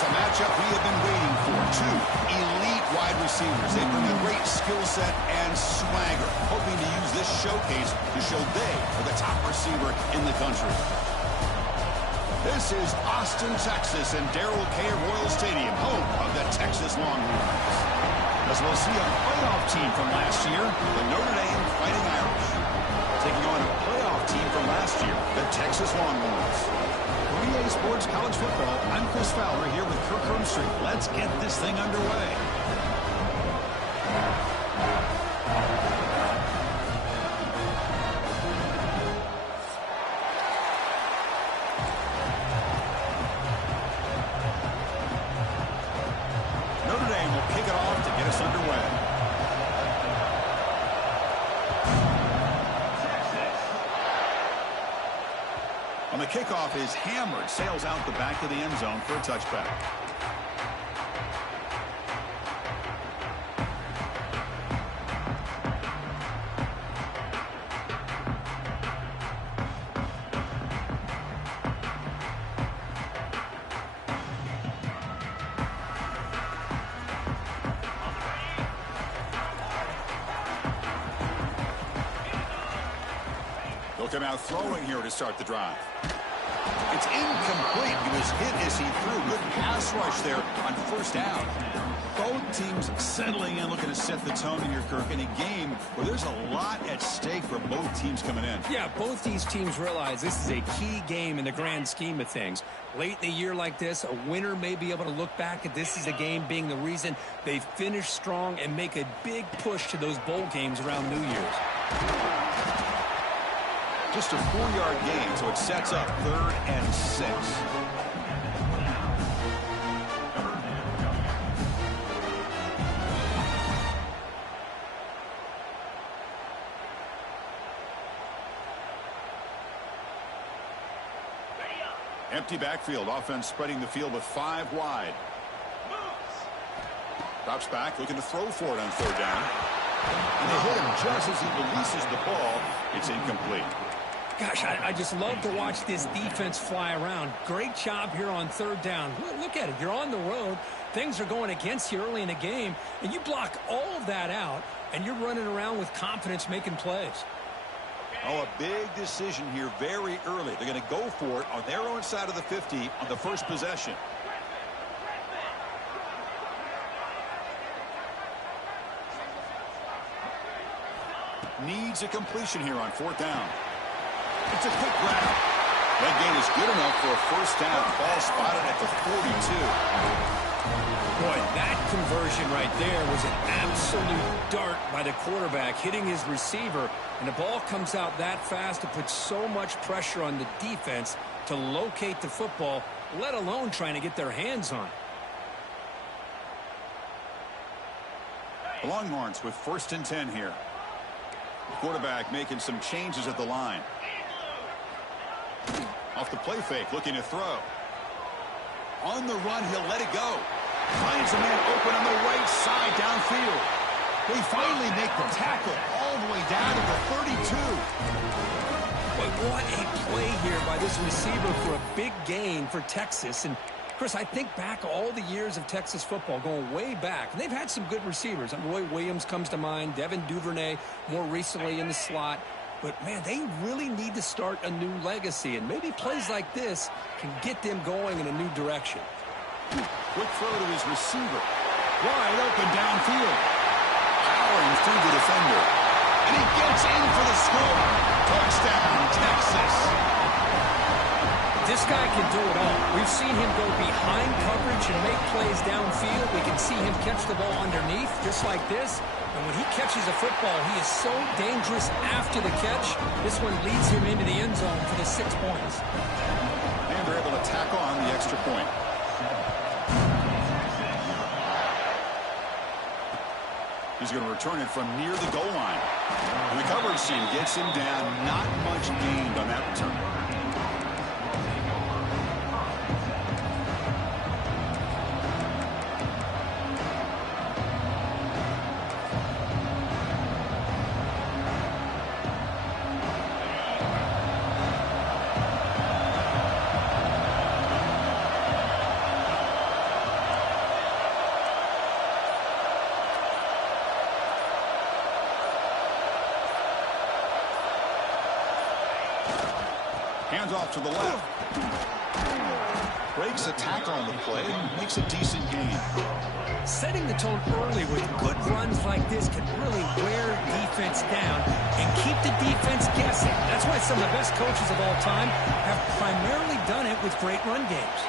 is a matchup we have been waiting for. Two elite wide receivers. They bring a great skill set and swagger, hoping to use this showcase to show they are the top receiver in the country. This is Austin, Texas, and Darrell K. Royal Stadium, home of the Texas Longhorns. As we'll see a playoff team from last year, the Notre Dame Fighting Irish, taking on a playoff team from last year, the Texas Longhorns. For EA Sports College Football, I'm Chris Fowler here with Kirk Hermstreet. Let's get this thing underway. Notre Dame will kick it off to get us underway. On the kickoff is hammered, sails out the back of the end zone for a touchback. They'll come out throwing here to start the drive. It's incomplete. He was hit as he threw. Good pass rush there on first down. Both teams settling in, looking to set the tone in here, Kirk, in a game where there's a lot at stake for both teams coming in. Yeah, both these teams realize this is a key game in the grand scheme of things. Late in the year like this, a winner may be able to look back at this as a game being the reason they finish strong and make a big push to those bowl games around New Year's. Just a 4-yard gain, so it sets up 3rd and 6. Empty backfield, offense spreading the field with 5 wide. Drops back, looking to throw for it on 3rd down. And they hit him just as he releases the ball. It's incomplete. Gosh, I just love to watch this defense fly around. Great job here on 3rd down. Look at it. You're on the road. Things are going against you early in the game, and you block all of that out, and you're running around with confidence making plays. Oh, a big decision here very early. They're going to go for it on their own side of the 50 on the first possession. Needs a completion here on 4th down. It's a quick grab. That gain is good enough for a first down. Ball spotted at the 42. Boy, that conversion right there was an absolute dart by the quarterback hitting his receiver, and the ball comes out that fast to put so much pressure on the defense to locate the football, let alone trying to get their hands on it. The Longhorns with 1st and 10 here. Quarterback making some changes at the line. Off the play fake, looking to throw. On the run, he'll let it go. Finds a man open on the right side downfield. They finally make the tackle all the way down to the 32. But what a play here by this receiver for a big gain for Texas. And Chris, I think back all the years of Texas football, going way back, and they've had some good receivers. Roy Williams comes to mind, Devin Duvernay more recently in the slot. But, man, they really need to start a new legacy, and maybe plays like this can get them going in a new direction. Quick throw to his receiver. Wide open downfield. Powering through the defender. And he gets in for the score. Touchdown, Texas. This guy can do it all. We've seen him go behind coverage and make plays downfield. We can see him catch the ball underneath, just like this. And when he catches a football, he is so dangerous after the catch. This one leads him into the end zone for the 6 points. And they're able to tack on the extra point. He's going to return it from near the goal line. And the coverage team gets him down. Not much gained on that return. Hands off to the left. Breaks a tackle on the play. Makes a decent gain. Setting the tone early with good runs like this can really wear defense down and keep the defense guessing. That's why some of the best coaches of all time have primarily done it with great run games.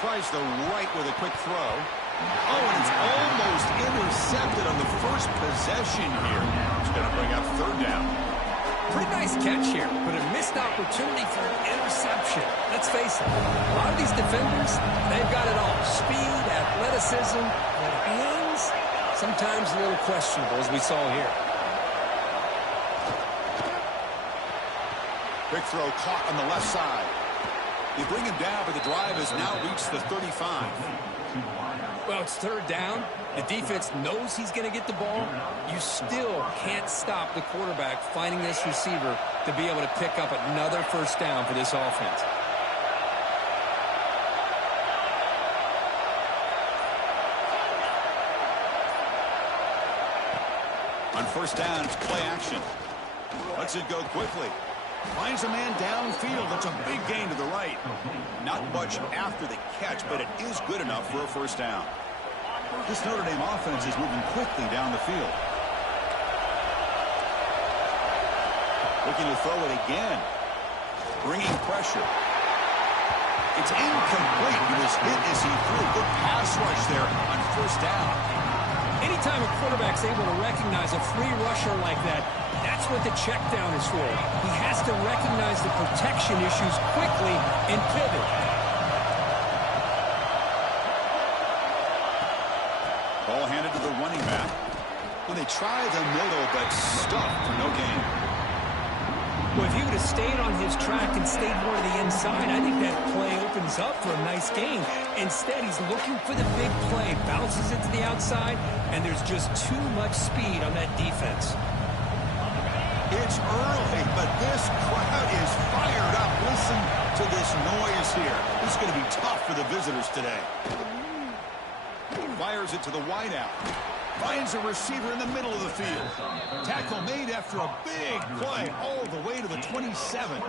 Tries the right with a quick throw. Oh, and it's almost intercepted on the first possession here. It's going to bring up third down. Pretty nice catch here, but a missed opportunity for an interception. Let's face it, a lot of these defenders, they've got it all. Speed, athleticism, but hands, sometimes a little questionable, as we saw here. Big throw caught on the left side. They bring him down, but the drive has now reached the 35. Well, it's third down. The defense knows he's going to get the ball. You still can't stop the quarterback finding this receiver to be able to pick up another first down for this offense. On first down, it's play action. Lets it go quickly. Finds a man downfield. That's a big gain to the right. Not much after the catch, but it is good enough for a first down. This Notre Dame offense is moving quickly down the field. Looking to throw it again. Bringing pressure. It's incomplete. He was hit as he threw. Good pass rush there on first down. Anytime a quarterback's able to recognize a free rusher like that, that's what the check down is for. He has to recognize the protection issues quickly and pivot. Ball handed to the running back. Well, they try the middle, but stuffed for no gain. Well, if he would have stayed on his track and stayed more to the inside, I think that play opens up for a nice gain. Instead, he's looking for the big play, bounces it to the outside, and there's just too much speed on that defense. It's early, but this crowd is fired up. Listen to this noise here. This is going to be tough for the visitors today. Fires it to the wideout. Finds a receiver in the middle of the field. Tackle made after a big play all the way to the 27.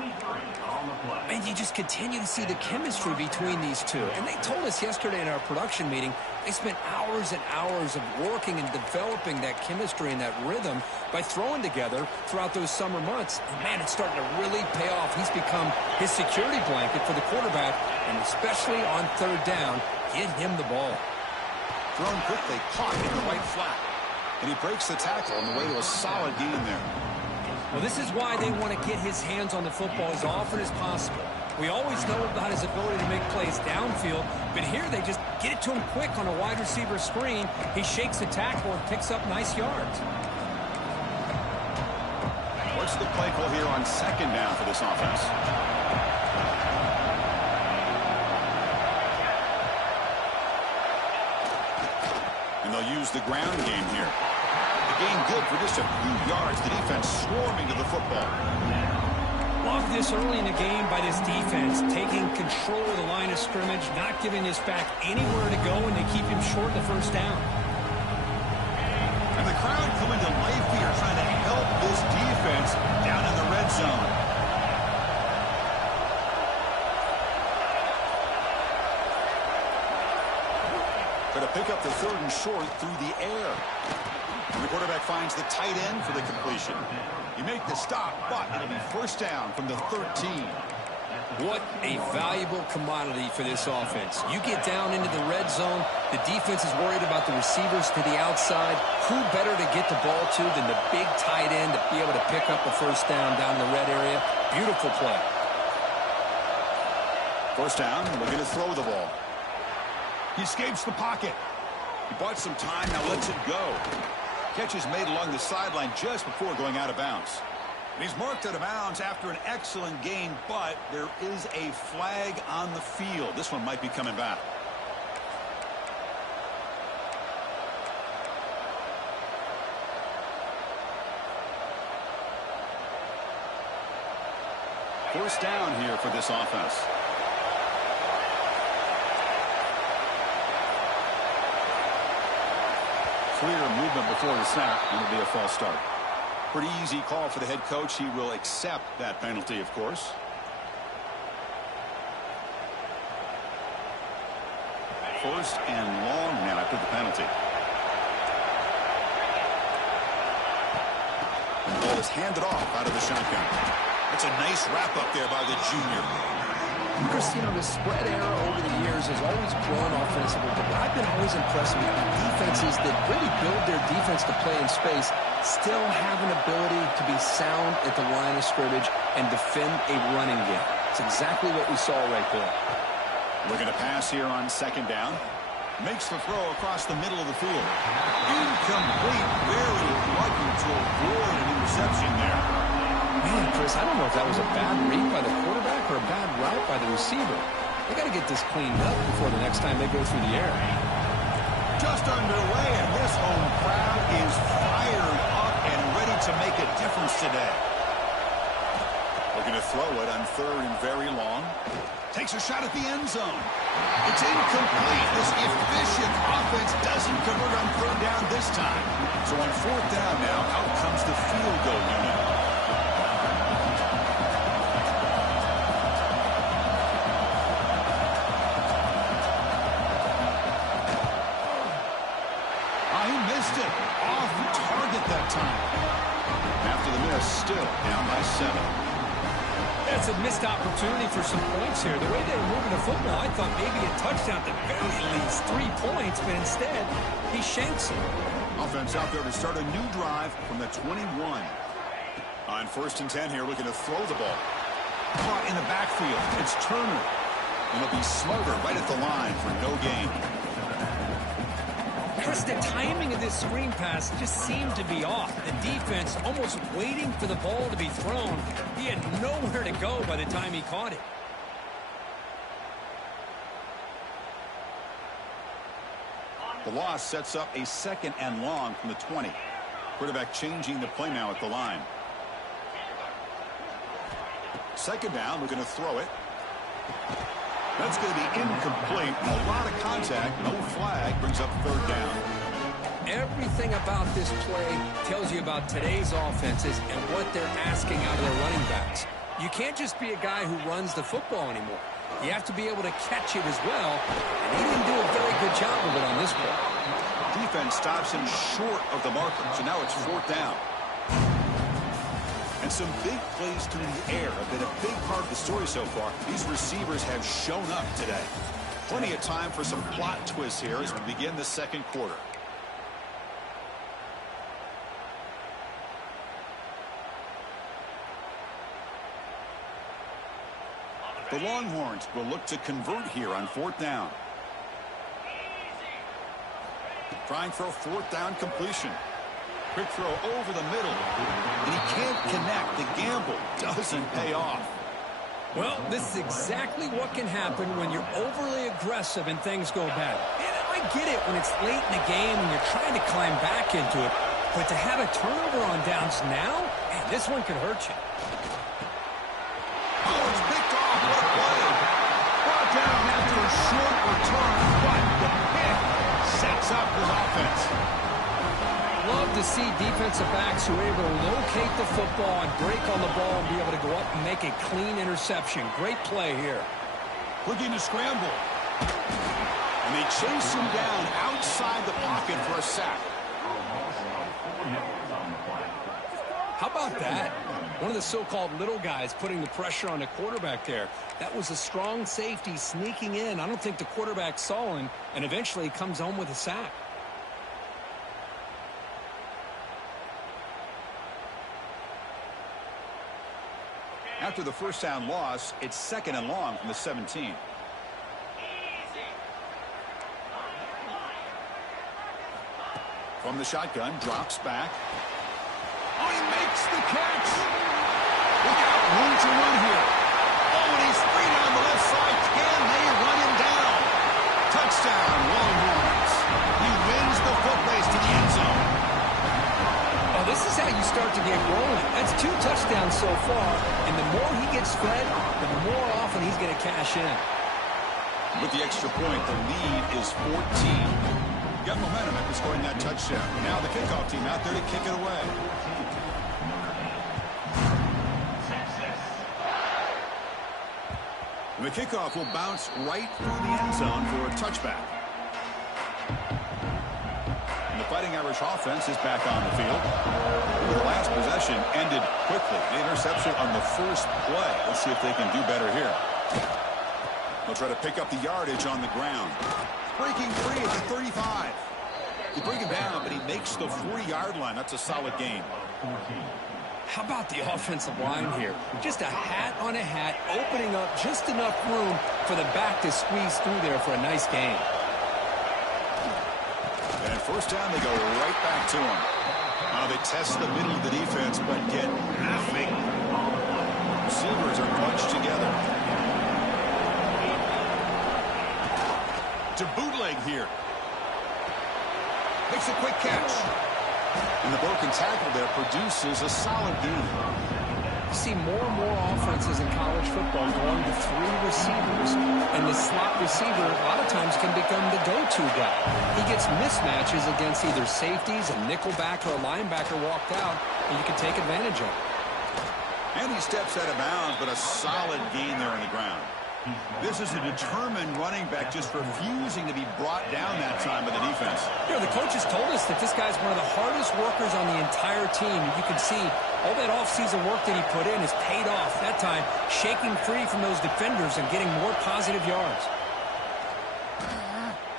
And you just continue to see the chemistry between these two. And they told us yesterday in our production meeting, they spent hours and hours of working and developing that chemistry and that rhythm by throwing together throughout those summer months. And man, it's starting to really pay off. He's become his security blanket for the quarterback, and especially on third down, get him the ball. Thrown quickly, caught in the right flat. And he breaks the tackle on the way to a solid gain there. Well, this is why they want to get his hands on the football as often as possible. We always know about his ability to make plays downfield, but here they just get it to him quick on a wide receiver screen. He shakes the tackle and picks up nice yards. What's the play call here on second down for this offense? And they'll use the ground game here. The game good for just a few yards. The defense swarming to the football. Love this early in the game by this defense, taking control of the line of scrimmage, not giving this back anywhere to go, and they keep him short the first down. And the crowd coming to life here, trying to help this defense down in the red zone. To pick up the third and short through the air. And the quarterback finds the tight end for the completion. You make the stop, but it'll be first down from the 13. What a valuable commodity for this offense. You get down into the red zone, the defense is worried about the receivers to the outside. Who better to get the ball to than the big tight end to be able to pick up a first down in the red area? Beautiful play. First down, looking to throw the ball. He escapes the pocket. He bought some time, now lets it go. Catch is made along the sideline just before going out of bounds. And he's marked out of bounds after an excellent gain, but there is a flag on the field. This one might be coming back. First down here for this offense. Clear movement before the snap, and it'll be a false start. Pretty easy call for the head coach. He will accept that penalty, of course. First and long now after the penalty. The ball is handed off out of the shotgun. That's a nice wrap up there by the junior. Chris, you know, the spread era over the years has always grown offensively, but I've been always impressed with defenses that really build their defense to play in space, still have an ability to be sound at the line of scrimmage and defend a running game. It's exactly what we saw right there. Looking to pass here on second down. Makes the throw across the middle of the field. Incomplete, very lucky to avoid an interception there. Man, Chris, I don't know if that was a bad read by the quarterback or a bad route by the receiver. They got to get this cleaned up before the next time they go through the air. Just underway, and this home crowd is fired up and ready to make a difference today. Looking to throw it on third and very long. Takes a shot at the end zone. It's incomplete. This efficient offense doesn't convert on third down this time. So on fourth down now, out comes the field goal unit. He missed it. Off target that time. After the miss, still down by 7. That's a missed opportunity for some points here. The way they were moving the football, I thought maybe a touchdown at the very least 3 points, but instead, he shanks it. Offense out there to start a new drive from the 21. On first and 10 here, looking to throw the ball. Caught in the backfield. It's Turner. And it'll be smothered right at the line for no gain. Chris, the timing of this screen pass just seemed to be off. The defense almost waiting for the ball to be thrown. He had nowhere to go by the time he caught it. The loss sets up a second and long from the 20. Quarterback changing the play now at the line. Second down, looking to throw it. That's going to be incomplete. A lot of contact, no flag, brings up third down. Everything about this play tells you about today's offenses and what they're asking out of their running backs. You can't just be a guy who runs the football anymore. You have to be able to catch it as well, and he didn't do a very good job of it on this play. Defense stops him short of the marker, so now it's fourth down. And some big plays through the air have been a big part of the story so far. These receivers have shown up today. Plenty of time for some plot twists here as we begin the second quarter. The Longhorns will look to convert here on fourth down. Trying for a fourth down completion. Quick throw over the middle. And he can't connect. The gamble doesn't pay off. Well, this is exactly what can happen when you're overly aggressive and things go bad. And I get it when it's late in the game and you're trying to climb back into it. But to have a turnover on downs now, man, this one could hurt you. Oh, it's picked off. What a play. Brought down after a short return. But the pick sets up his offense. Love to see defensive backs who are able to locate the football and break on the ball and be able to go up and make a clean interception. Great play here. Looking to scramble. And they chase him down outside the pocket for a sack. How about that? One of the so-called little guys putting the pressure on the quarterback there. That was a strong safety sneaking in. I don't think the quarterback saw him, and eventually he comes home with a sack. After the first down loss, it's second and long from the 17. From the shotgun, drops back. Oh, he makes the catch. Look out, room to run here. Oh, and he's free down the left side. Can they run him down? Touchdown, Longhorns. He wins the foot race to the end zone. Oh, this is how you start to get rolling. That's 2 touchdowns so far, and the more he gets fed, the more often he's going to cash in. With the extra point, the lead is 14. Got momentum after scoring that touchdown. Now the kickoff team out there to kick it away. And the kickoff will bounce right through the end zone for a touchback. And the Fighting Irish offense is back on the field. The last possession ended quickly. The interception on the first play. Let's see if they can do better here. They'll try to pick up the yardage on the ground. Breaking free at the 35. They bring him down, but he makes the 40-yard line. That's a solid gain. How about the offensive line here? Just a hat on a hat, opening up just enough room for the back to squeeze through there for a nice gain. And at first down, they go right back to him. Now they test the middle of the defense, but get nothing. Receivers are bunched together. To bootleg here. Makes a quick catch. And the broken tackle there produces a solid gain. You see more and more offenses in college football going to 3 receivers, and the slot receiver a lot of times can become the go-to guy. He gets mismatches against either safeties, a nickelback, or a linebacker walked out, and you can take advantage of it. And he steps out of bounds, but a solid gain there on the ground. This is a determined running back just refusing to be brought down that time by the defense. You know, the coaches told us that this guy's one of the hardest workers on the entire team. And you can see all that offseason work that he put in has paid off. That time, shaking free from those defenders and getting more positive yards.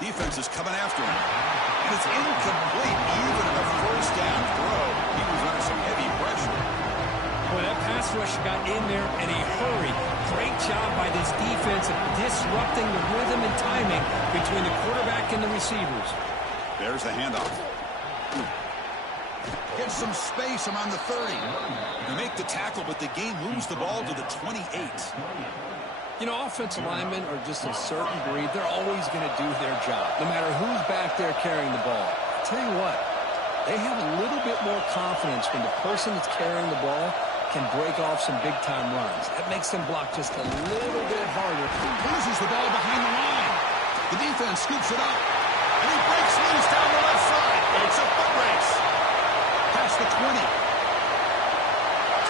Defense is coming after him. And it's incomplete. Even in the first down throw, he was under some heavy pressure. Boy, that pass rush got in there in a hurry. Great job by this defense of disrupting the rhythm and timing between the quarterback and the receivers. There's the handoff. Gets some space around the 30. They make the tackle, but the game moves the ball to the 28. You know, offensive linemen are just a certain breed. They're always going to do their job, no matter who's back there carrying the ball. I'll tell you what, they have a little bit more confidence when the person that's carrying the ball can break off some big-time runs. That makes them block just a little bit harder. Loses the ball behind the line. The defense scoops it up. And he breaks loose down the left side. It's a foot race. Past the 20.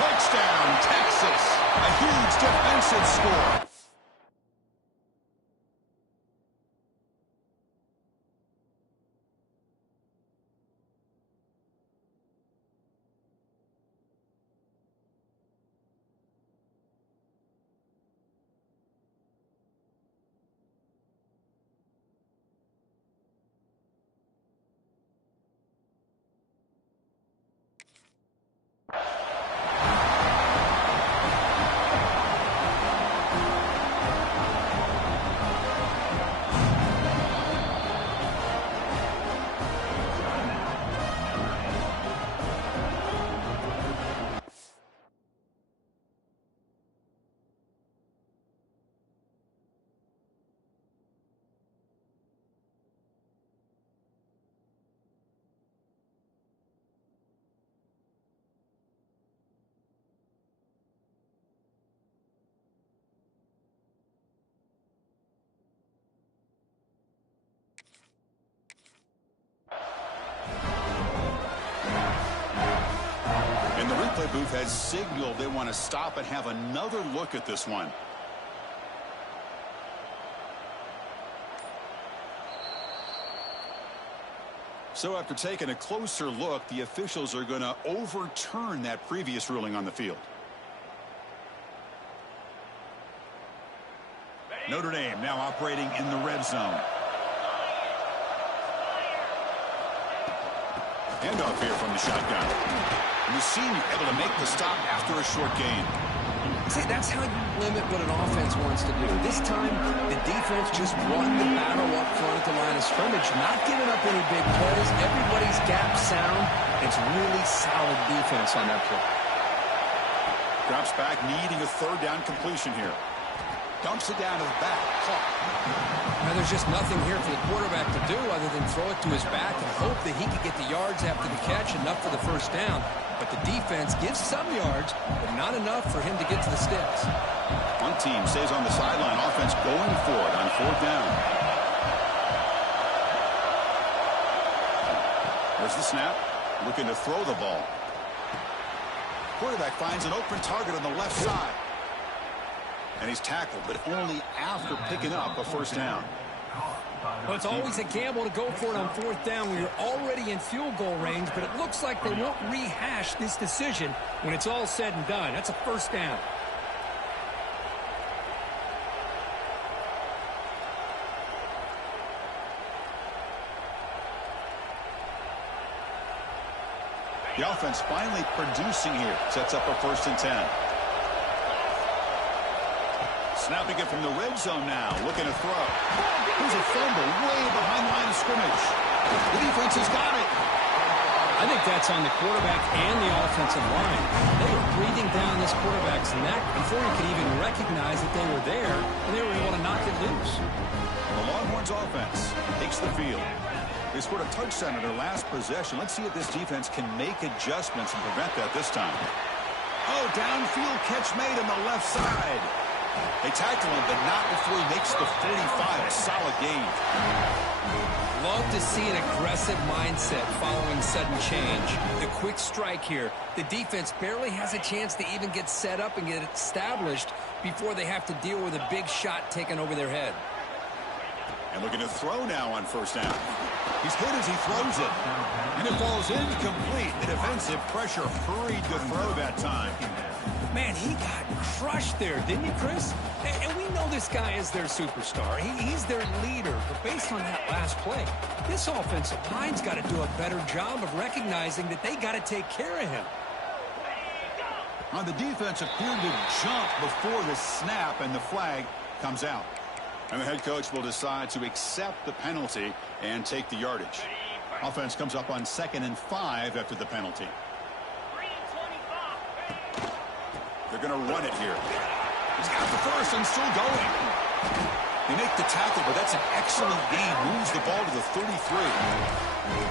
Touchdown, Texas. A huge defensive score. And the replay booth has signaled they want to stop and have another look at this one. So after taking a closer look, the officials are going to overturn that previous ruling on the field. Notre Dame now operating in the red zone. Handoff here from the shotgun. And the senior able to make the stop after a short gain. See, that's how you limit what an offense wants to do. This time, the defense just won the battle up front at the line of scrimmage, not giving up any big plays. Everybody's gap sound. It's really solid defense on that play. Drops back, needing a third down completion here. Dumps it down to the back. Caught. Now, there's just nothing here for the quarterback to do other than throw it to his back and hope that he could get the yards after the catch, enough for the first down. But the defense gives some yards, but not enough for him to get to the sticks. One team stays on the sideline. Offense going for it on fourth down. There's the snap. Looking to throw the ball. Quarterback finds an open target on the left side. And he's tackled, but only after picking up a first down. Well, it's always a gamble to go for it on fourth down when you're already in field goal range, but it looks like they won't rehash this decision when it's all said and done. That's a first down. The offense finally producing here. Sets up a 1st and 10. Snapping it from the red zone now. Looking to throw. Here's a fumble way behind the line of scrimmage. The defense has got it. I think that's on the quarterback and the offensive line. They were breathing down this quarterback's neck before he could even recognize that they were there, and they were able to knock it loose. The Longhorns offense takes the field. They scored a touchdown in their last possession. Let's see if this defense can make adjustments and prevent that this time. Oh, downfield catch made on the left side. They tackle him, but not before he makes the 45. A solid gain. Love to see an aggressive mindset following sudden change. The quick strike here. The defense barely has a chance to even get set up and get established before they have to deal with a big shot taken over their head. And looking to throw now on first down. He's hit as he throws it. And it falls incomplete. The defensive pressure hurried to throw that time. Man, he got crushed there, didn't he, Chris? And we know this guy is their superstar. He's their leader. But based on that last play, this offensive line's got to do a better job of recognizing that they got to take care of him. On the defense appeared to jump before the snap, and the flag comes out. And the head coach will decide to accept the penalty and take the yardage. Offense comes up on 2nd and 5 after the penalty. They're going to run it here. He's got the first and still going. They make the tackle, but that's an excellent gain. Moves the ball to the 33.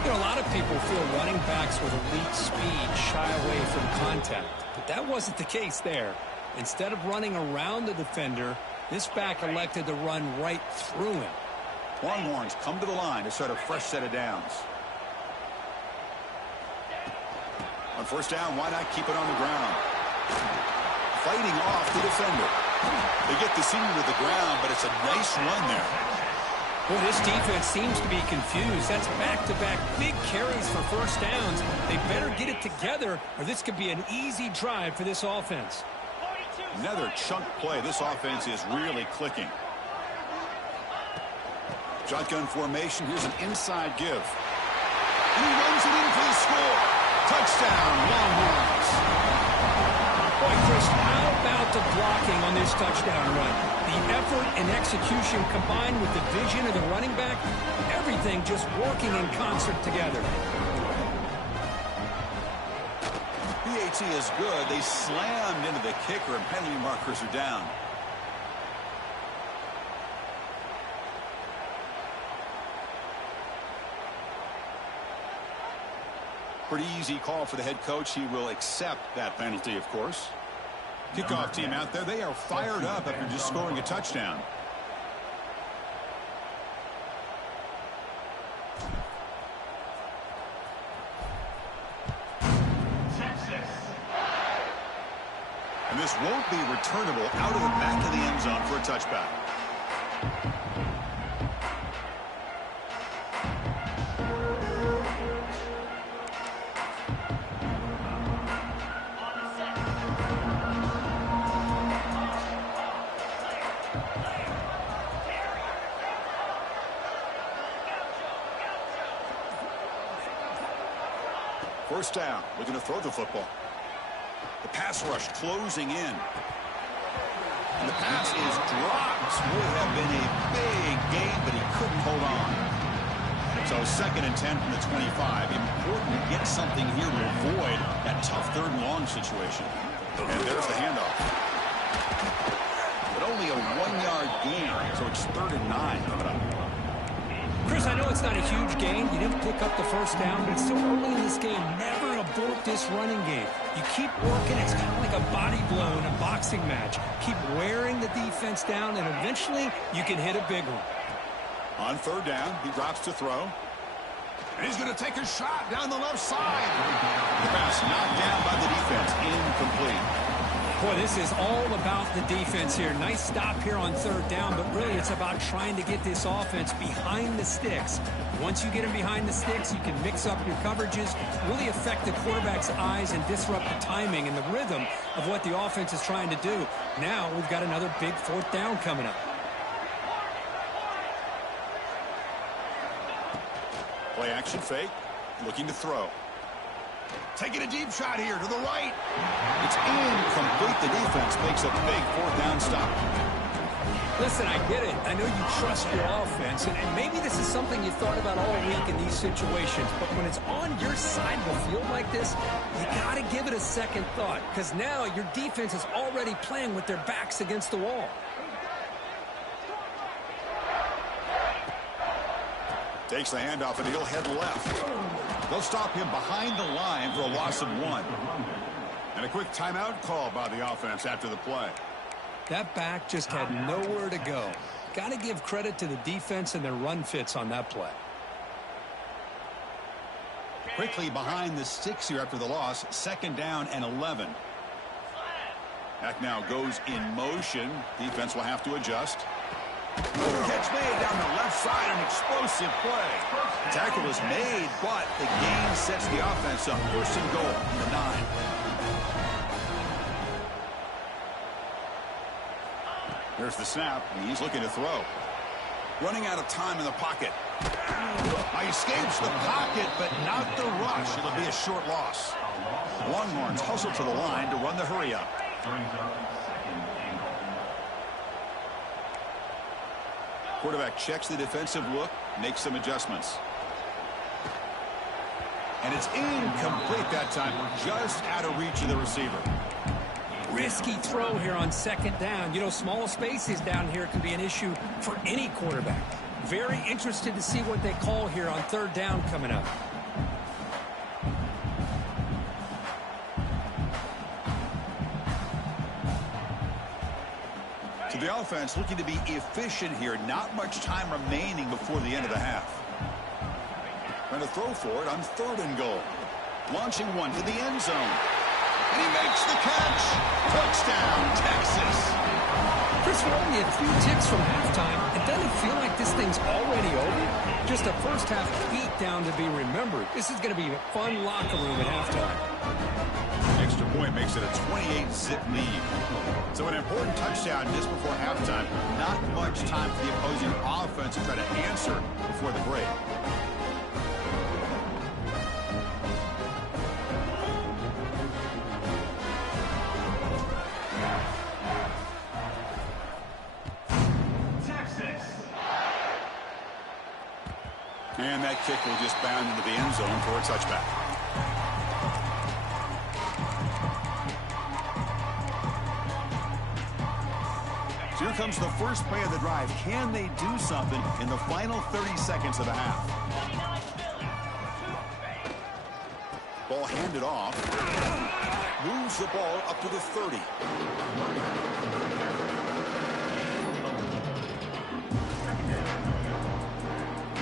You know, a lot of people feel running backs with elite speed shy away from contact. But that wasn't the case there. Instead of running around the defender, this back elected to run right through him. Longhorns come to the line to start a fresh set of downs. On first down, why not keep it on the ground? Fighting off the defender. They get the senior to the ground, but it's a nice run there. Well, this defense seems to be confused. That's back-to-back big carries for first downs. They better get it together, or this could be an easy drive for this offense. Another chunk play. This offense is really clicking. Shotgun formation. Here's an inside give. And he runs it in for the score. Touchdown, Longhorns. Boy, Chris, how about the blocking on this touchdown run? The effort and execution combined with the vision of the running back, everything just working in concert together. PAT is good. They slammed into the kicker, and penalty markers are down. Pretty easy call for the head coach. He will accept that penalty, of course. Kickoff team out there. They are fired up after just scoring a touchdown. And this won't be returnable out of the back of the end zone for a touchback. First down, looking to throw the football. The pass rush closing in. And the pass is dropped. Would have been a big gain, but he couldn't hold on. So 2nd and 10 from the 25. Important to get something here to avoid that tough 3rd and long situation. And there's the handoff. But only a 1-yard gain, so it's 3rd and 9 coming up. Chris, I know it's not a huge gain. You didn't pick up the first down, but it's still early in this game. Never abort this running game. You keep working. It's kind of like a body blow in a boxing match. Keep wearing the defense down, and eventually you can hit a big one. On 3rd down, he drops to throw. And he's going to take a shot down the left side. The pass knocked down by the defense. Incomplete. Boy, this is all about the defense here. Nice stop here on third down, but really it's about trying to get this offense behind the sticks. Once you get them behind the sticks, you can mix up your coverages, really affect the quarterback's eyes and disrupt the timing and the rhythm of what the offense is trying to do. Now we've got another big fourth down coming up. Play action fake, looking to throw. Taking a deep shot here to the right. It's incomplete. The defense makes a big fourth down stop. Listen, I get it. I know you trust your offense, and maybe this is something you thought about all week in these situations, but when it's on your side of the field like this, you got to give it a second thought, because now your defense is already playing with their backs against the wall. Takes the handoff, and he'll head left. They'll stop him behind the line for a loss of 1. And a quick timeout call by the offense after the play. That back just had nowhere to go. Got to give credit to the defense and their run fits on that play. Quickly behind the sticks here after the loss. 2nd down and 11. Back now goes in motion. Defense will have to adjust. Catch made down the left side, an explosive play. Tackle is made, but the gain sets the offense up. 1st and goal from the 9. There's the snap, and he's looking to throw. Running out of time in the pocket. He escapes the pocket, but not the rush. It'll be a short loss. Longhorns hustle to the line to run the hurry up. Quarterback checks the defensive look, makes some adjustments. And it's incomplete that time, just out of reach of the receiver. Risky throw here on 2nd down. You know, small spaces down here can be an issue for any quarterback. Very interested to see what they call here on 3rd down coming up. To the offense, looking to be efficient here. Not much time remaining before the end of the half. Trying to throw for it on 3rd and goal. Launching one to the end zone. And he makes the catch. Touchdown, Texas. Chris, we're only a few ticks from halftime. It doesn't feel like this thing's already over. Just a first half beat down to be remembered. This is going to be a fun locker room at halftime. Extra point makes it a 28-zip lead. So an important touchdown just before halftime. Not much time for the opposing offense to try to answer before the break. And that kick will just bound into the end zone for a touchback. So here comes the first play of the drive. Can they do something in the final 30 seconds of the half? Ball handed off. Moves the ball up to the 30.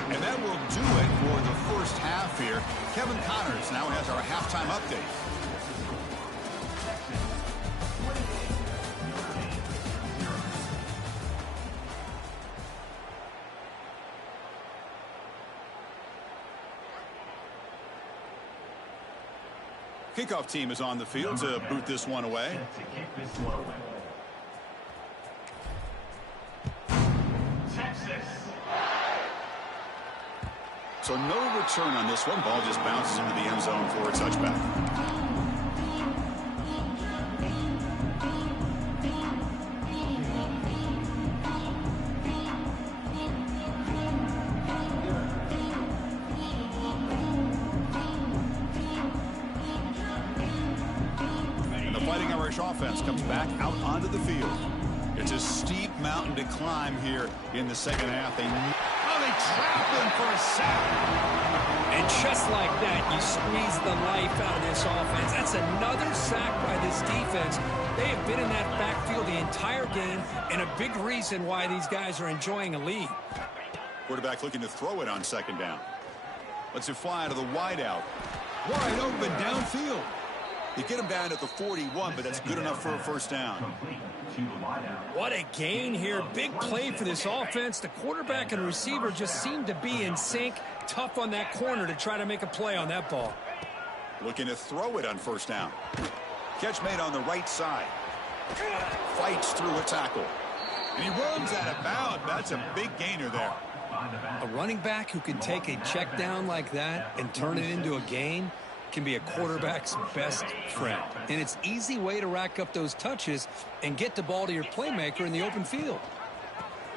And that will do it for the first half here. Kevin Connors now has our halftime update. Kickoff team is on the field to boot this one away. So no return on this one. Ball just bounces into the end zone for a touchback. And the Fighting Irish offense comes back out onto the field. It's a steep mountain to climb here in the second half. They trap him for a sack. And just like that, you squeeze the life out of this offense. That's another sack by this defense. They have been in that backfield the entire game, and a big reason why these guys are enjoying a lead. Quarterback looking to throw it on 2nd down. Lets it fly to the wideout. Wide open downfield. You get him down at the 41, but that's good enough for a first down. What a gain here. Big play for this offense. The quarterback and receiver just seem to be in sync. Tough on that corner to try to make a play on that ball. Looking to throw it on first down. Catch made on the right side. Fights through a tackle. And he runs out of bounds. That's a big gainer there. A running back who can take a check down like that and turn it into a gain can be a quarterback's best friend. And it's an easy way to rack up those touches and get the ball to your playmaker in the open field.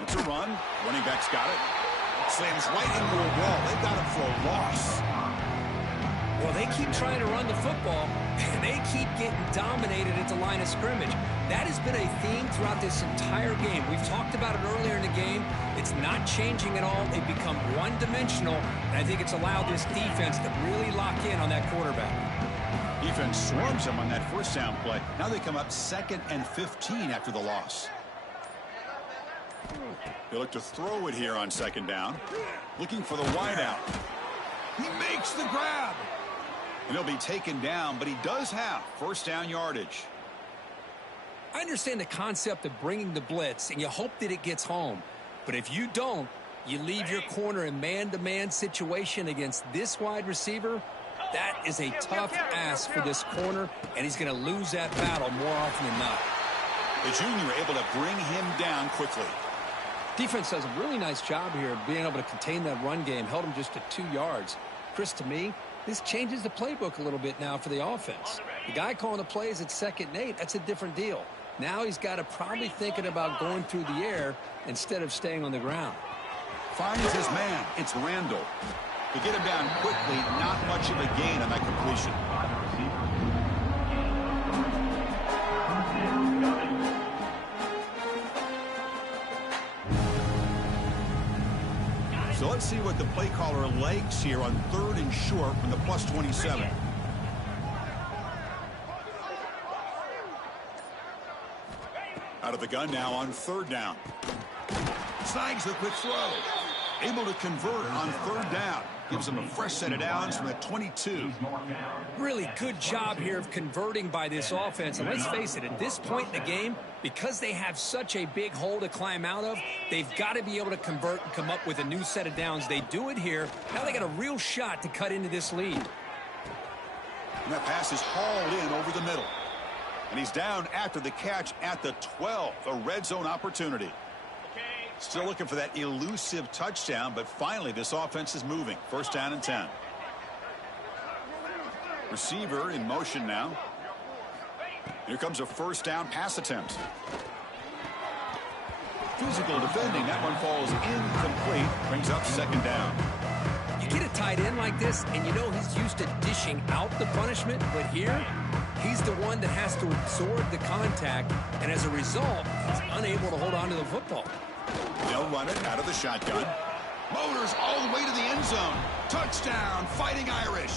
It's a run. Running back's got it. Slams right into a wall. They got him for a loss. Well, they keep trying to run the football, and they keep getting dominated at the line of scrimmage. That has been a theme throughout this entire game. We've talked about it earlier in the game. It's not changing at all. They've become one-dimensional, and I think it's allowed this defense to really lock in on that quarterback. Defense swarms him on that first down play. Now they come up 2nd and 15 after the loss. They look to throw it here on 2nd down. Looking for the wideout. He makes the grab. And he'll be taken down, but he does have first down yardage. I understand the concept of bringing the blitz, and you hope that it gets home. But if you don't, you leave your corner in man-to-man situation against this wide receiver. That is a tough ask for this corner, and he's going to lose that battle more often than not. The junior able to bring him down quickly. Defense does a really nice job here of being able to contain that run game, held him just to 2 yards. Chris, to me, this changes the playbook a little bit now for the offense. The guy calling the plays at 2nd and 8, that's a different deal. Now he's got to probably thinking about going through the air instead of staying on the ground. Finds his man. It's Randall. To get him down quickly, not much of a gain on that completion. So let's see what the play caller likes here on 3rd and short from the +27. Out of the gun now on 3rd down. Snags the quick throw. Able to convert on 3rd down. Gives him a fresh set of downs from the 22. Really good job here of converting by this offense. And let's face it, at this point in the game, because they have such a big hole to climb out of, they've got to be able to convert and come up with a new set of downs. They do it here. Now they got a real shot to cut into this lead. And that pass is hauled in over the middle. And he's down after the catch at the 12. A red zone opportunity. Still looking for that elusive touchdown, but finally this offense is moving. 1st down and 10. Receiver in motion now. Here comes a 1st down pass attempt. Physical defending. That one falls incomplete. Brings up 2nd down. You get a tight end like this, and you know he's used to dishing out the punishment, but here, he's the one that has to absorb the contact, and as a result, he's unable to hold on to the football. They'll run it out of the shotgun. Motors all the way to the end zone. Touchdown, Fighting Irish.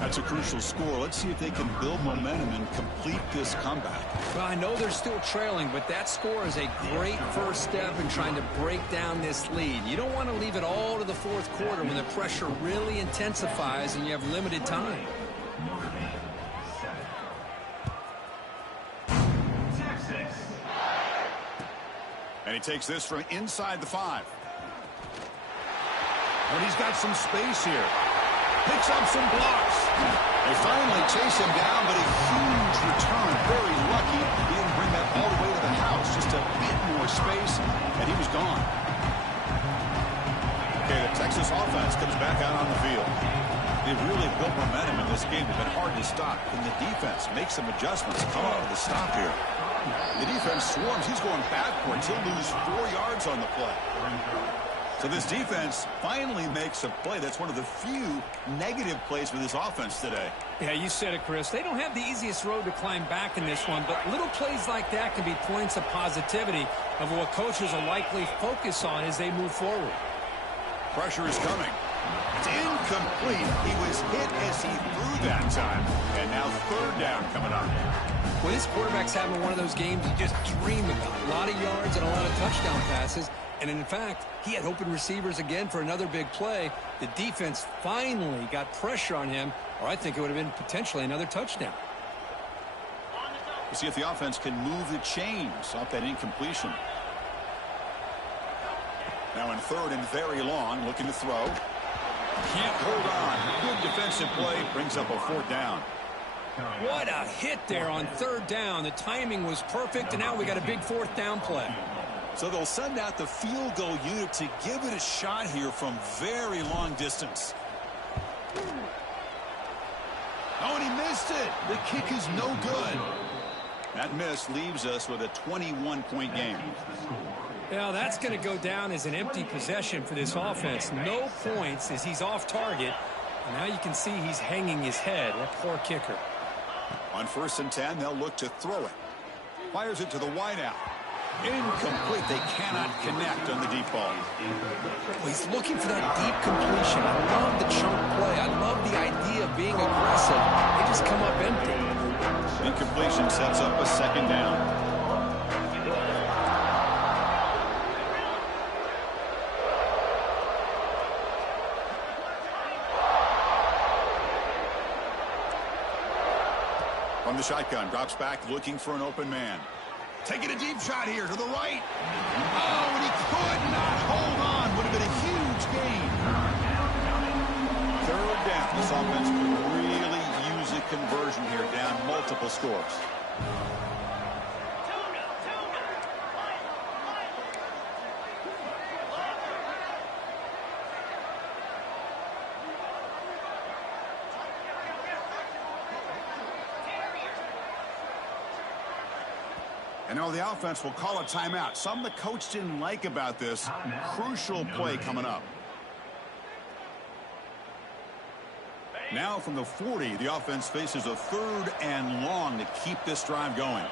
That's a crucial score. Let's see if they can build momentum and complete this comeback. Well, I know they're still trailing, but that score is a great first step in trying to break down this lead. You don't want to leave it all to the 4th quarter when the pressure really intensifies and you have limited time. And he takes this from inside the 5. And he's got some space here. Picks up some blocks. They finally chase him down, but a huge return. Very lucky. He didn't bring that all the way to the house. Just a bit more space, and he was gone. Okay, the Texas offense comes back out on the field. They've really built momentum in this game. It's been hard to stop. Can the defense make some adjustments? Come out with a stop here. The defense swarms. He's going backwards. He'll lose 4 yards on the play. So this defense finally makes a play. That's one of the few negative plays for this offense today. Yeah, you said it, Chris. They don't have the easiest road to climb back in this one, but little plays like that can be points of positivity of what coaches will likely focus on as they move forward. Pressure is coming. It's incomplete. He was hit as he threw that time. And now 3rd down coming up. Well, this quarterback's having one of those games you just dream about. A lot of yards and a lot of touchdown passes. And in fact, he had open receivers again for another big play. The defense finally got pressure on him, or I think it would have been potentially another touchdown. We'll see if the offense can move the chains off that incompletion. Now in third and very long, looking to throw. Can't hold on. Good defensive play, brings up a fourth down. What a hit there on third down. The timing was perfect, and now we got a big fourth down play. So they'll send out the field goal unit to give it a shot here from very long distance. Oh, and he missed it. The kick is no good. That miss leaves us with a 21-point game. Well, that's going to go down as an empty possession for this offense. No points as he's off target. And now you can see he's hanging his head. What a poor kicker. On 1st and 10, they'll look to throw it. Fires it to the wideout. Incomplete. They cannot connect on the deep ball. Well, he's looking for that deep completion. I love the chunk play. I love the idea of being aggressive. They just come up empty. Incompletion sets up a second down. From the shotgun, drops back, looking for an open man. Taking a deep shot here to the right. Oh, and he could not hold on. Would have been a huge gain. Third down. This offense could really use a conversion here, down multiple scores. And now the offense will call a timeout. Something the coach didn't like about this. Crucial play coming up. Now from the 40, the offense faces a 3rd and long to keep this drive going.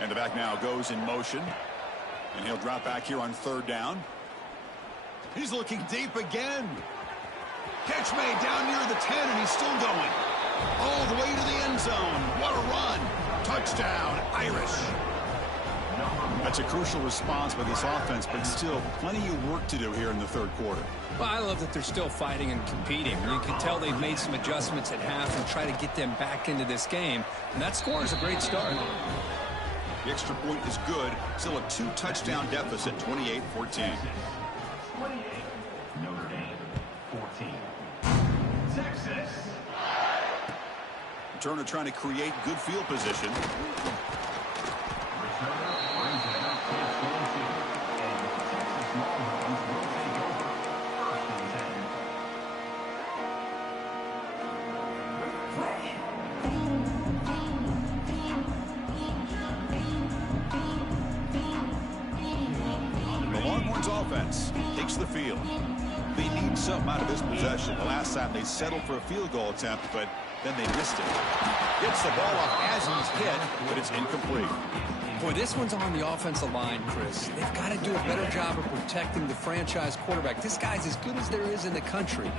And the back now goes in motion. And he'll drop back here on 3rd down. He's looking deep again. Catch made down near the 10, and he's still going. All the way to the end zone. What a run. Touchdown, Irish. That's a crucial response by this offense, but still plenty of work to do here in the 3rd quarter. Well, I love that they're still fighting and competing. You can tell they've made some adjustments at half and try to get them back into this game. And that score is a great start. The extra point is good. Still a 2-touchdown deficit, 28-14. Notre Dame, 14. Texas. Turner trying to create good field position. The Longhorns offense takes the field. They need something out of this possession. The last time they settled for a field goal attempt, but then they missed it. Gets the ball off as he's hit, but it's incomplete. Boy, this one's on the offensive line, Chris. They've got to do a better job of protecting the franchise quarterback. This guy's as good as there is in the country,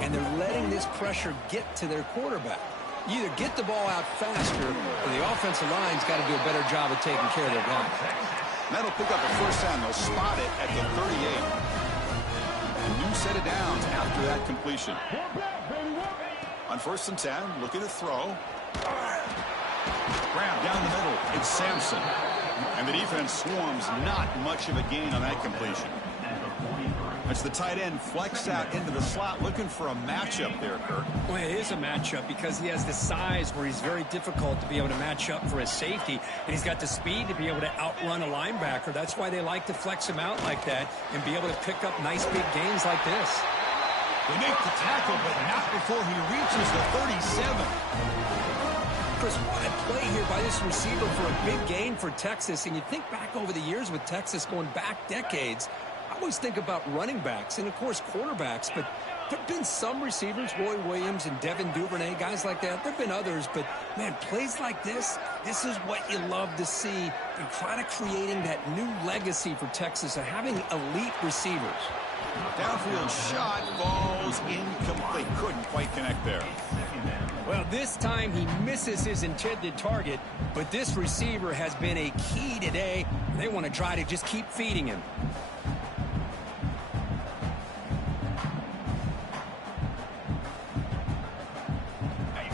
and they're letting this pressure get to their quarterback. You either get the ball out faster, or the offensive line's got to do a better job of taking care of their guy. That'll pick up a first down. They'll spot it at the 38. A new set of downs after that completion. On 1st and 10, looking to throw. Grab down the middle. It's Sampson. And the defense swarms. Not much of a gain on that completion. That's the tight end flexed out into the slot, looking for a matchup there, Kirk. Well, it is a matchup because he has the size where he's very difficult to be able to match up for his safety, and he's got the speed to be able to outrun a linebacker. That's why they like to flex him out like that and be able to pick up nice big gains like this. They make the tackle, but not before he reaches the 37. Chris, what a play here by this receiver for a big gain for Texas. And you think back over the years with Texas going back decades, I always think about running backs and, of course, quarterbacks. But there have been some receivers, Roy Williams and Devin Duvernay, guys like that. There have been others. But, man, plays like this is what you love to see and kind of creating that new legacy for Texas of having elite receivers. Downfield shot falls incomplete. Couldn't quite connect there. Well, this time he misses his intended target, but this receiver has been a key today. They want to try to just keep feeding him.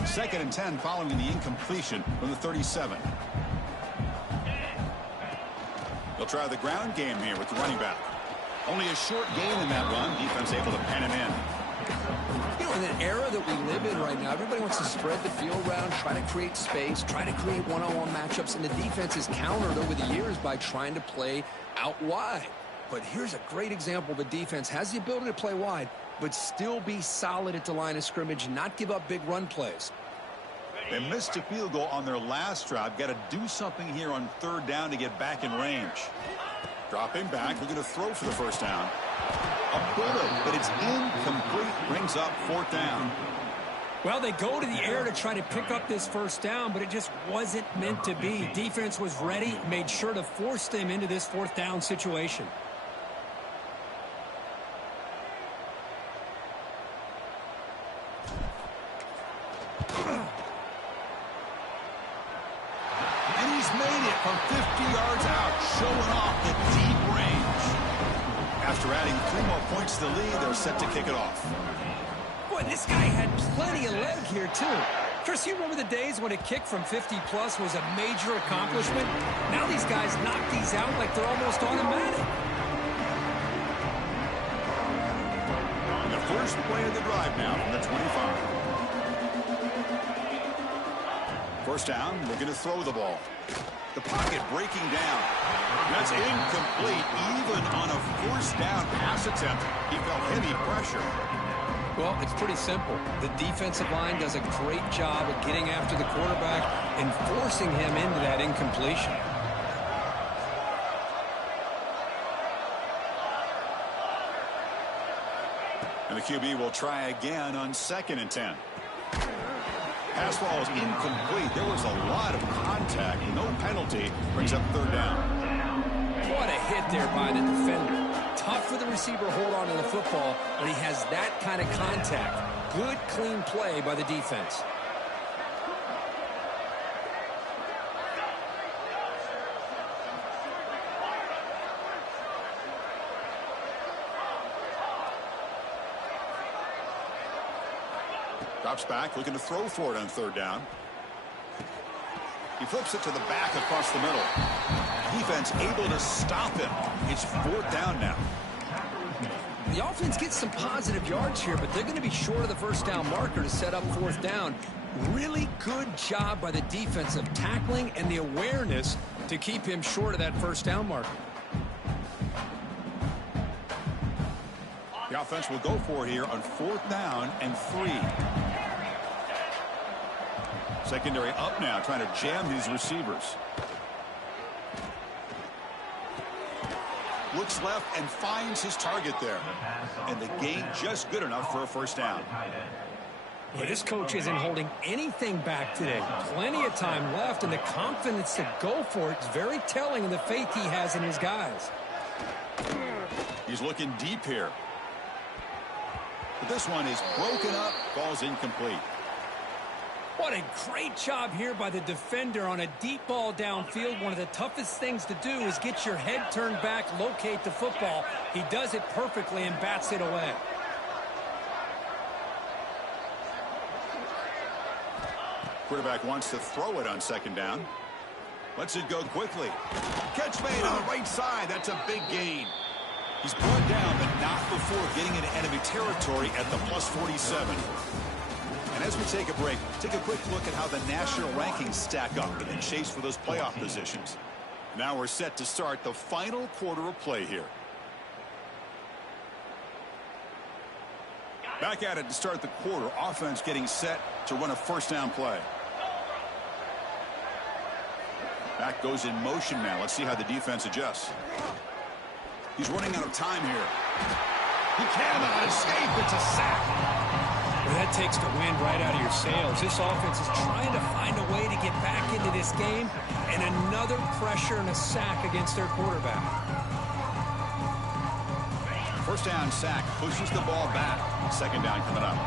Second and 10 following the incompletion from the 37. They'll try the ground game here with the running back. Only a short gain in that run. Defense able to pen him in. You know, in the era that we live in right now, everybody wants to spread the field around, try to create space, try to create one-on-one matchups, and the defense is countered over the years by trying to play out wide. But here's a great example. The defense has the ability to play wide, but still be solid at the line of scrimmage, not give up big run plays. They missed a field goal on their last drive. Got to do something here on third down to get back in range. Dropping back, we're going to throw for the first down. A bullet, but it's incomplete. Brings up fourth down. Well, they go to the air to try to pick up this first down, but it just wasn't meant to be. Defense was ready, made sure to force them into this fourth down situation. And he's made it from 50 yards out, showing off the deep range. After adding 3 more points to the lead, they're set to kick it off. Boy, this guy had plenty of leg here, too. Chris, you remember the days when a kick from 50-plus was a major accomplishment? Now these guys knock these out like they're almost automatic. And the first play of the drive now from the 25. First down, we're going to throw the ball. The pocket breaking down. That's incomplete. Even on a first down pass attempt, he felt heavy pressure. Well, it's pretty simple. The defensive line does a great job of getting after the quarterback and forcing him into that incompletion. And the QB will try again on second and 10. Pass ball is incomplete. There was a lot of contact. No penalty. Brings up third down. What a hit there by the defender. Tough for the receiver to hold on to the football, but he has that kind of contact. Good, clean play by the defense. Drops back, looking to throw for it on third down. He flips it to the back across the middle. Defense able to stop him. It's fourth down now. The offense gets some positive yards here, but they're going to be short of the first down marker to set up fourth down. Really good job by the defense of tackling and the awareness to keep him short of that first down marker. The offense will go for it here on fourth down and 3. Secondary up now, trying to jam these receivers. Looks left and finds his target there. And the gain just good enough for a first down. Well, this coach isn't holding anything back today. Plenty of time left, and the confidence to go for it is very telling of the faith he has in his guys. He's looking deep here. But this one is broken up, falls incomplete. What a great job here by the defender on a deep ball downfield. One of the toughest things to do is get your head turned back, locate the football. He does it perfectly and bats it away. Quarterback wants to throw it on second down. Lets it go quickly. Catch made on the right side. That's a big gain. He's brought down, but not before getting into enemy territory at the plus 47. And as we take a break, take a quick look at how the national rankings stack up in the chase for those playoff positions. Now we're set to start the final quarter of play here. Back at it to start the quarter. Offense getting set to run a first down play. Back goes in motion now. Let's see how the defense adjusts. He's running out of time here. He cannot escape. It's a sack. Well, that takes the wind right out of your sails. This offense is trying to find a way to get back into this game, and another pressure and a sack against their quarterback. First down sack, pushes the ball back. Second down coming up.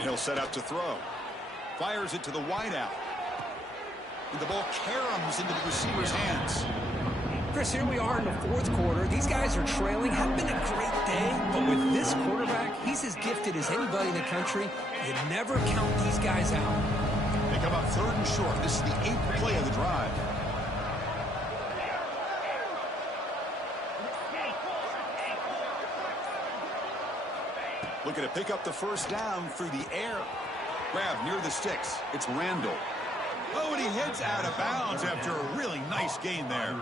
And he'll set up to throw. Fires it to the wideout. And the ball caroms into the receiver's hands. Chris, here we are in the fourth quarter. These guys are trailing. Hadn't been a great day, but with this quarterback, he's as gifted as anybody in the country. You never count these guys out. They come up 3rd and short. This is the 8th play of the drive. Looking to pick up the first down through the air. Grab near the sticks. It's Randall. Oh, and he heads out of bounds after a really nice gain there.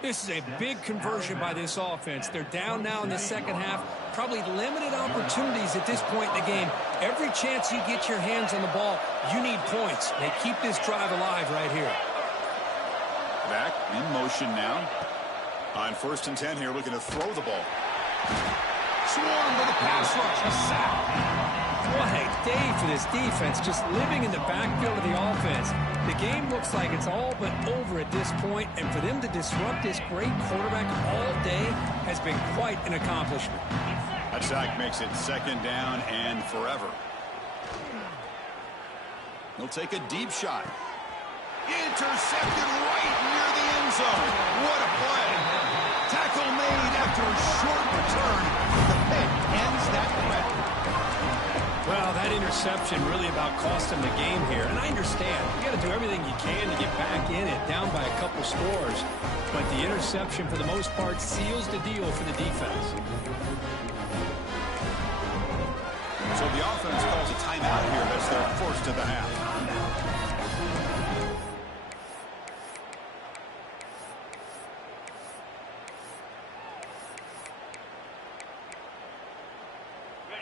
This is a big conversion by this offense. They're down now in the second half. Probably limited opportunities at this point in the game. Every chance you get your hands on the ball, you need points. They keep this drive alive right here. Back in motion now. On 1st and 10 here, looking to throw the ball. Swarmed by the pass rush. A sack. What a day for this defense, just living in the backfield of the offense. The game looks like it's all but over at this point, and for them to disrupt this great quarterback all day has been quite an accomplishment. That sack makes it 2nd down and forever. He'll take a deep shot. Intercepted right near the end zone. What a play. Tackle made after a short return. The pick ends that threat. Well, that interception really about cost him the game here. And I understand. You got to do everything you can to get back in it, down by a couple scores. But the interception, for the most part, seals the deal for the defense. So the offense calls a timeout here. That's their first of the half.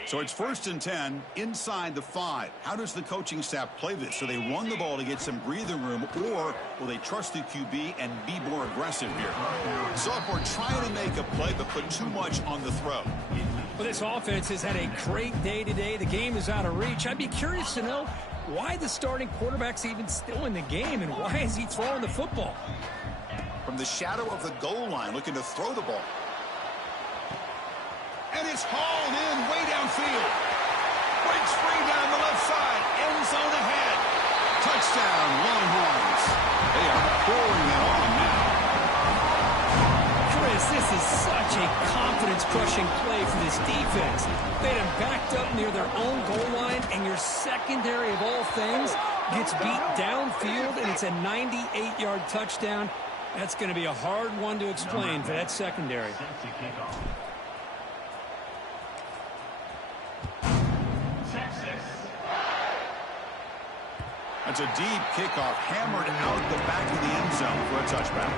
So it's 1st and 10 inside the 5. How does the coaching staff play this? So they run the ball to get some breathing room, or will they trust the QB and be more aggressive here? Sophomore trying to make a play but put too much on the throw. Well, this offense has had a great day today. The game is out of reach. I'd be curious to know why the starting quarterback's even still in the game, and why is he throwing the football? From the shadow of the goal line, looking to throw the ball. And it's hauled in way downfield. Breaks free down the left side. End zone ahead. Touchdown, Longhorns. They are pouring it on now. Chris, this is such a confidence-crushing play for this defense. They had backed up near their own goal line, and your secondary of all things gets beat downfield, and it's a 98-yard touchdown. That's going to be a hard one to explain for that secondary. That's a deep kickoff, hammered out the back of the end zone for a touchback.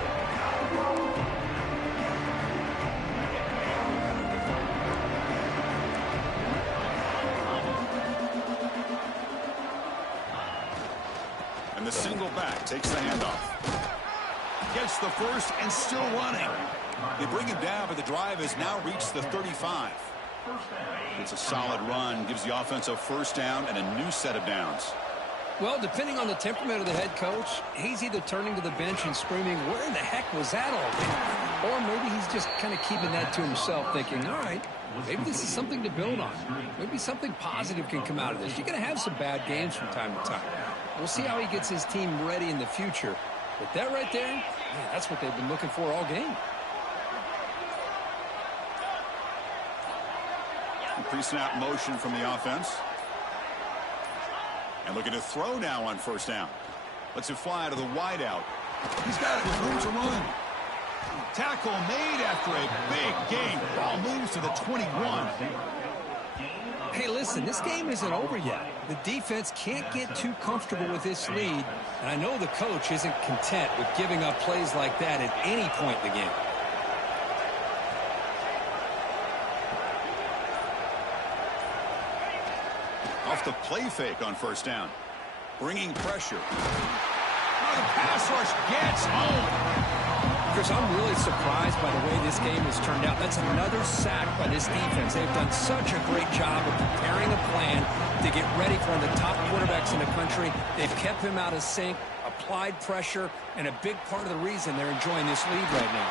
And the single back takes the handoff. Gets the first and still running. They bring him down, but the drive has now reached the 35. It's a solid run, gives the offense a first down and a new set of downs. Well, depending on the temperament of the head coach, he's either turning to the bench and screaming, where in the heck was that all day? Or maybe he's just kind of keeping that to himself, thinking, all right, maybe this is something to build on. Maybe something positive can come out of this. You're going to have some bad games from time to time. We'll see how he gets his team ready in the future. But that right there, man, that's what they've been looking for all game. Pre-snap motion from the offense. And looking to throw now on first down. Lets it fly to the wideout. He's got it with room to run. Tackle made after a big gain. Ball moves to the 21. Hey, listen, this game isn't over yet. The defense can't get too comfortable with this lead. And I know the coach isn't content with giving up plays like that at any point in the game. Off the play fake on first down. Bringing pressure. Oh, the pass rush gets home. Chris, I'm really surprised by the way this game has turned out. That's another sack by this defense. They've done such a great job of preparing a plan to get ready for one of the top quarterbacks in the country. They've kept him out of sync, applied pressure, and a big part of the reason they're enjoying this lead right now.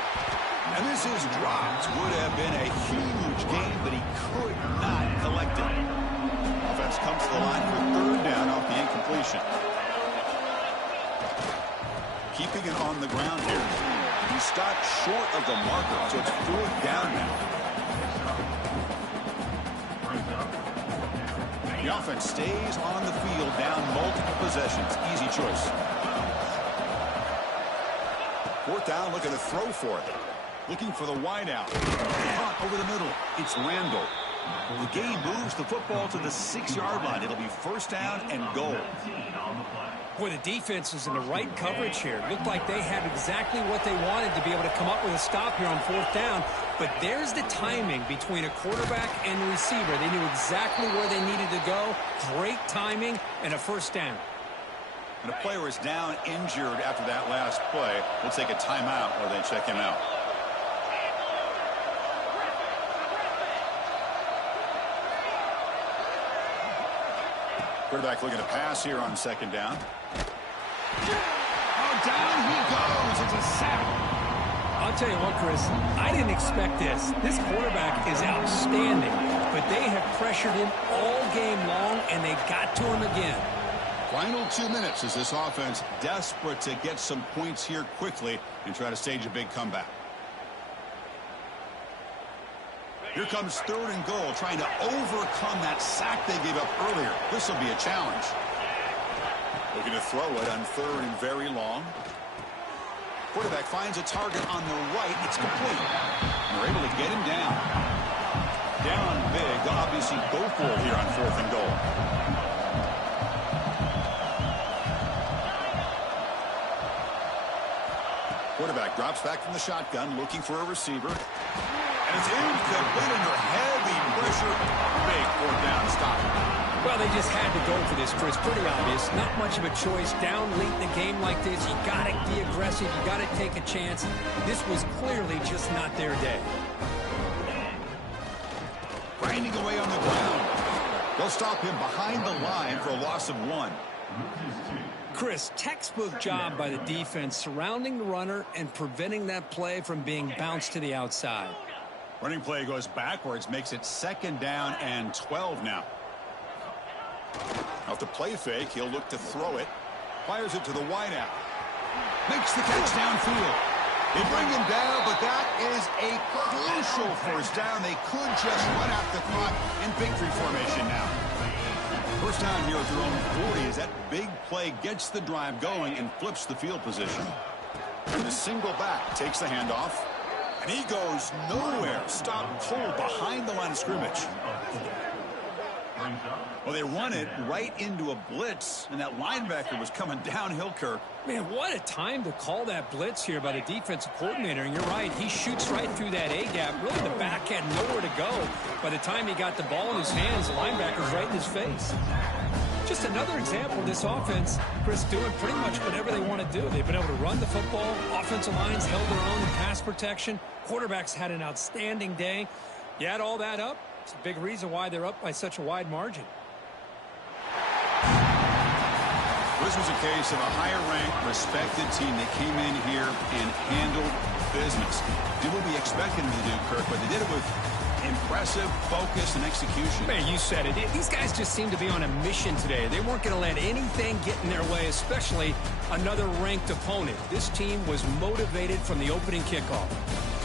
And this is dropped. Would have been a huge game, but he could not collect it. defense comes to the line for third down off the incompletion. Keeping it on the ground here. He stopped short of the marker, so it's fourth down now. The offense stays on the field, down multiple possessions. Easy choice. Fourth down, looking to throw for it. Looking for the wideout. Caught over the middle. It's Randall. The game moves the football to the 6-yard line. It'll be first down and goal. Boy, the defense was in the right coverage here. It looked like they had exactly what they wanted to be able to come up with a stop here on fourth down. But there's the timing between a quarterback and the receiver. They knew exactly where they needed to go. Great timing and a first down. And a player is down injured after that last play. We'll take a timeout while they check him out. Quarterback looking to pass here on second down. Oh, down he goes. It's a sack. I'll tell you what, Chris, I didn't expect this. This quarterback is outstanding, but they have pressured him all game long, and they got to him again. Final 2 minutes as this offense desperate to get some points here quickly and try to stage a big comeback. Here comes third and goal, trying to overcome that sack they gave up earlier. This will be a challenge. Looking to throw it on third and very long. Quarterback finds a target on the right. It's complete. And they're able to get him down. Down big. They'll obviously go for it here on fourth and goal. Quarterback drops back from the shotgun, looking for a receiver. And it's incomplete under heavy pressure. Big fourth down stop. Well, they just had to go for this, Chris. Pretty obvious. Not much of a choice. Down late in a game like this, you got to be aggressive. You got to take a chance. This was clearly just not their day. Grinding away on the ground. They'll stop him behind the line for a loss of 1. Chris, textbook job by the defense surrounding the runner and preventing that play from being bounced to the outside. Running play goes backwards, makes it second down and 12 now. Off the play fake, he'll look to throw it. Fires it to the wideout. Makes the catch downfield. They bring him down, but that is a crucial first down. They could just run out the clock in victory formation now. First down here at their own 40 as that big play gets the drive going and flips the field position. And the single back takes the handoff. And he goes nowhere. Stopped cold behind the line of scrimmage. Well, they run it right into a blitz, and that linebacker was coming downhill, Kirk. Man, what a time to call that blitz here by the defensive coordinator. And you're right, he shoots right through that A-gap. Really, the back had nowhere to go. By the time he got the ball in his hands, the linebacker's right in his face. Just another example of this offense, Chris, doing pretty much whatever they want to do. They've been able to run the football. Offensive lines held their own in pass protection. Quarterbacks had an outstanding day. You add all that up, it's a big reason why they're up by such a wide margin. This was a case of a higher-ranked, respected team that came in here and handled business. Did what we expected them to do, Kirk, but they did it with impressive focus and execution. Man, you said it. These guys just seem to be on a mission today. They weren't going to let anything get in their way, especially another ranked opponent. This team was motivated from the opening kickoff.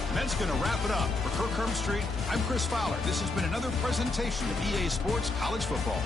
And that's going to wrap it up. For Kirk Herbstreit, I'm Chris Fowler. This has been another presentation of EA Sports College Football.